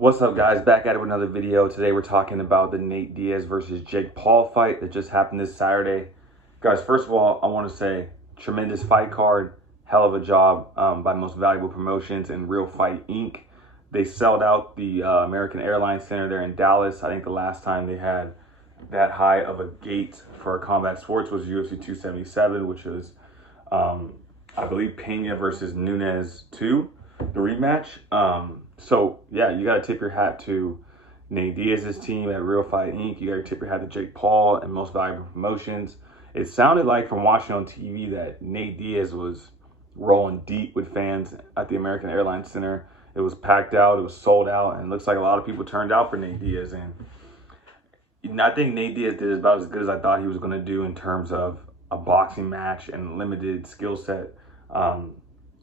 What's up, guys? Back at it with another video. Today we're talking about the Nate Diaz versus Jake Paul fight that just happened this Saturday. Guys, first of all, I want to say tremendous fight card. Hell of a job by Most Valuable Promotions and Real Fight Inc. They sold out the American Airlines Center there in Dallas. I think the last time they had that high of a gate for combat sports was UFC 277, which was, I believe, Pena versus Nunes 2, the rematch. So yeah, you got to tip your hat to Nate Diaz's team at Real Fight Inc. You got to tip your hat to Jake Paul and Most Valuable Promotions. It sounded like from watching on TV that Nate Diaz was rolling deep with fans at the American Airlines Center. It was packed out, it was sold out, and it looks like a lot of people turned out for Nate Diaz. And I think Nate Diaz did about as good as I thought he was going to do in terms of a boxing match and limited skill set.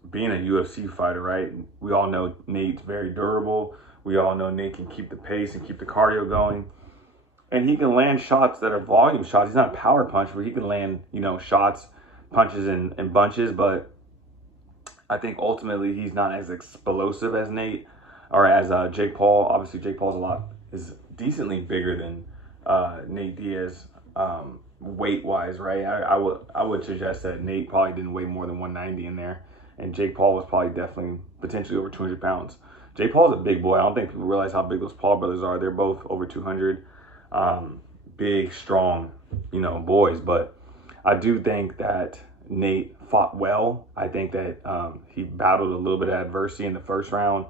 Being a UFC fighter, right? We all know Nate's very durable. We all know Nate can keep the pace and keep the cardio going. And he can land shots that are volume shots. He's not a power punch, but he can land, shots, punches, and bunches. But I think ultimately he's not as explosive as Nate or as Jake Paul. Obviously, Jake Paul's is decently bigger than Nate Diaz weight-wise, right? I would suggest that Nate probably didn't weigh more than 190 in there. And Jake Paul was probably definitely potentially over 200 pounds. Jake Paul's a big boy. I don't think people realize how big those Paul brothers are. They're both over 200, big, strong, boys. But I do think that Nate fought well. I think that he battled a little bit of adversity in the first round,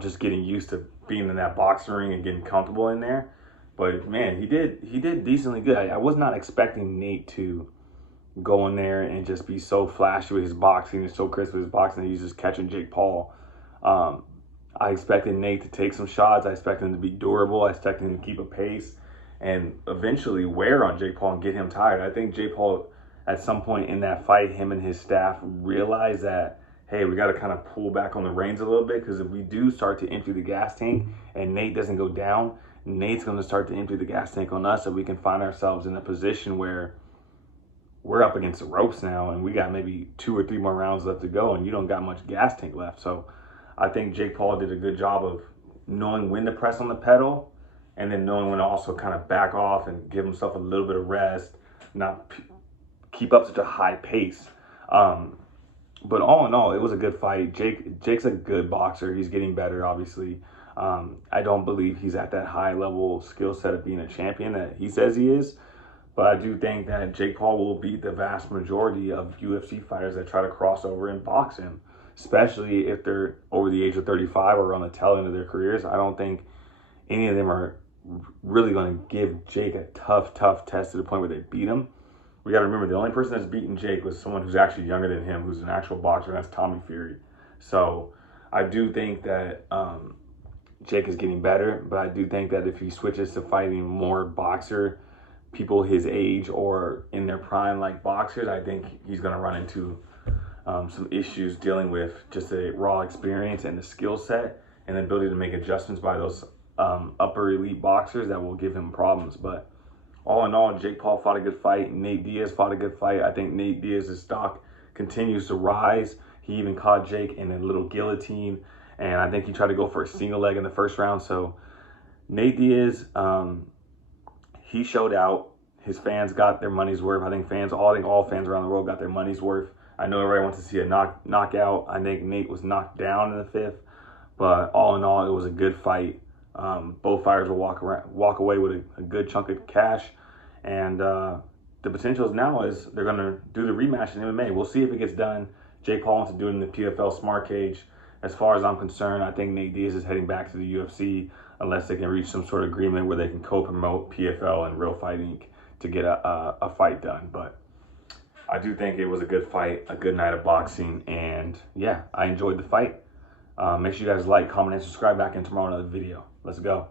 just getting used to being in that boxing ring and getting comfortable in there. But man, he did decently good. I was not expecting Nate to go in there and just be so flashy with his boxing and so crisp with his boxing that he's just catching Jake Paul. I expected Nate to take some shots. I expected him to be durable. I expected him to keep a pace and eventually wear on Jake Paul and get him tired. I think Jake Paul, at some point in that fight, him and his staff realized that, hey, we got to kind of pull back on the reins a little bit, because if we do start to empty the gas tank and Nate doesn't go down, Nate's going to start to empty the gas tank on us, so we can find ourselves in a position where we're up against the ropes now and we got maybe 2 or 3 more rounds left to go and you don't got much gas tank left. So I think Jake Paul did a good job of knowing when to press on the pedal and then knowing when to also kind of back off and give himself a little bit of rest, not keep up such a high pace. But all in all, it was a good fight. Jake's a good boxer. He's getting better, obviously. I don't believe he's at that high level skill set of being a champion that he says he is. But I do think that Jake Paul will beat the vast majority of UFC fighters that try to cross over and box him, especially if they're over the age of 35 or on the tail end of their careers. I don't think any of them are really going to give Jake a tough test to the point where they beat him. We got to remember, the only person that's beaten Jake was someone who's actually younger than him, who's an actual boxer, and that's Tommy Fury. So I do think that Jake is getting better, but I do think that if he switches to fighting more people his age or in their prime like boxers, I think he's going to run into some issues dealing with just the raw experience and the skill set and the ability to make adjustments by those upper elite boxers that will give him problems. But all in all, Jake Paul fought a good fight. Nate Diaz fought a good fight. I think Nate Diaz's stock continues to rise. He even caught Jake in a little guillotine, and I think he tried to go for a single leg in the first round. So Nate Diaz, he showed out. His fans got their money's worth. I think all fans around the world got their money's worth. I know everybody wants to see a knockout. I think Nate was knocked down in the 5th, but all in all, it was a good fight. Both fighters will walk away with a good chunk of cash, and the potential now is they're going to do the rematch in MMA. We'll see if it gets done. Jake Paul wants to do it in the PFL Smart Cage. As far as I'm concerned, I think Nate Diaz is heading back to the UFC unless they can reach some sort of agreement where they can co-promote PFL and Real Fight Inc. to get a fight done. But I do think it was a good fight, a good night of boxing, and yeah, I enjoyed the fight. Make sure you guys like, comment, and subscribe. Back in tomorrow, another video. Let's go.